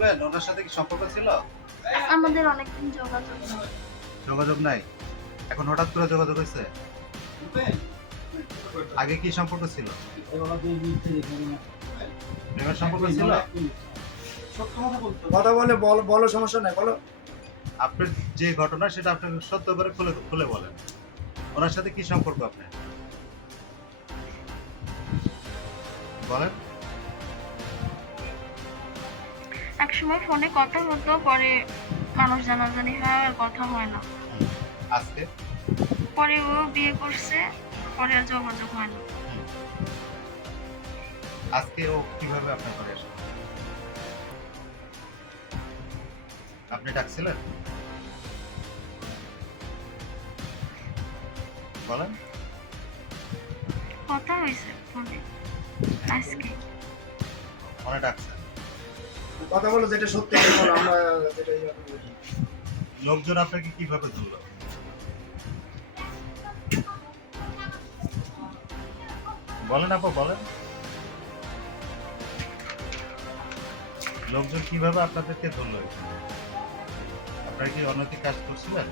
ওনার সাথে কি সম্পর্ক ছিল? আমাদের অনেকদিন যোগাযোগ নেই। যোগাযোগ নাই? এখন হঠাৎ করে যোগাযোগ হয়েছে? আগে কি সম্পর্ক ছিল? প্রেমের সম্পর্ক ছিল? কথা বলে বলো বলো সমস্যা নাই বলো। আপনার যে ঘটনা সেটা আপনি সত্য করে খুলে খুলে বলেন। ওনার সাথে কি সম্পর্ক আপনার? বলেন। একসময় ফোনে কথা হতো পরে মানুষ জানাজানি হয় আর কথা হয় না। আজকে? পরে ও বিয়ে করছে পরে আর যোগাযোগ হয় না। আজকে ও কীভাবে আপনার ঘরে আসলো? আপনি ডাকছিলেন? বলেন। কথা হয়েছে ফোনে আজকে। মনে ডাকছেন? কথা বলো যেটা সত্যি আমরা যেটা ইয়ে লোকজন আপনাকে কীভাবে ধরলো? বলেন আপা, বলেন। লোকজন কীভাবে আপনাদেরকে ধরলো? আপনারা কি অনৈতিক কাজ করছিলেন?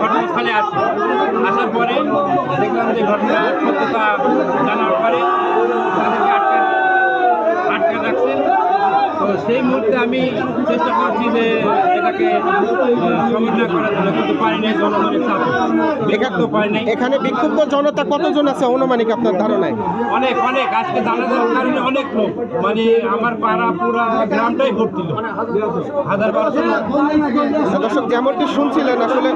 ঘটনাস্থলে আসি। আসার পরে দেখলাম যে ঘটনা সত্যতা জানার পরে আমি চেষ্টা করছি যে এটাকে সমাধান করার জন্য কিন্তু পারিনি জনগণের চাপ পারিনি। এখানে বিক্ষুব্ধ জনতা কতজন আছে অনুমানিক আপনার ধারণায়? অনেক অনেক। আজকে জানাজার কারণে অনেক লোক। মানে আমার পাড়া পুরা গ্রামটাই ভর্তি হাজার বারোশো দর্শক যেমনটি শুনছিলেন আসলে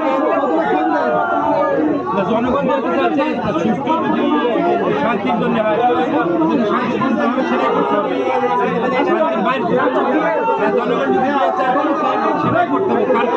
জনগণ বলতে চাচ্ছে সুষ্ঠু যদি শান্তির জন্য হয় যদি শান্তির জন্য সেটাই করতে হবে। শান্তির বাইরে। জনগণ যদি করতে হবে। তার